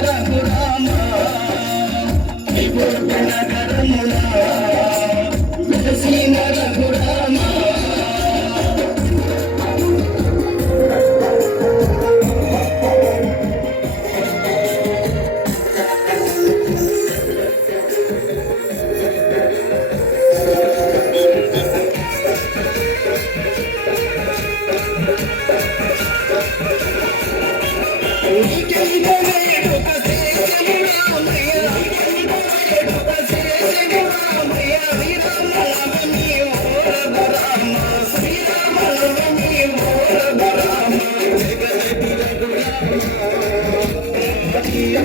నగరములా يا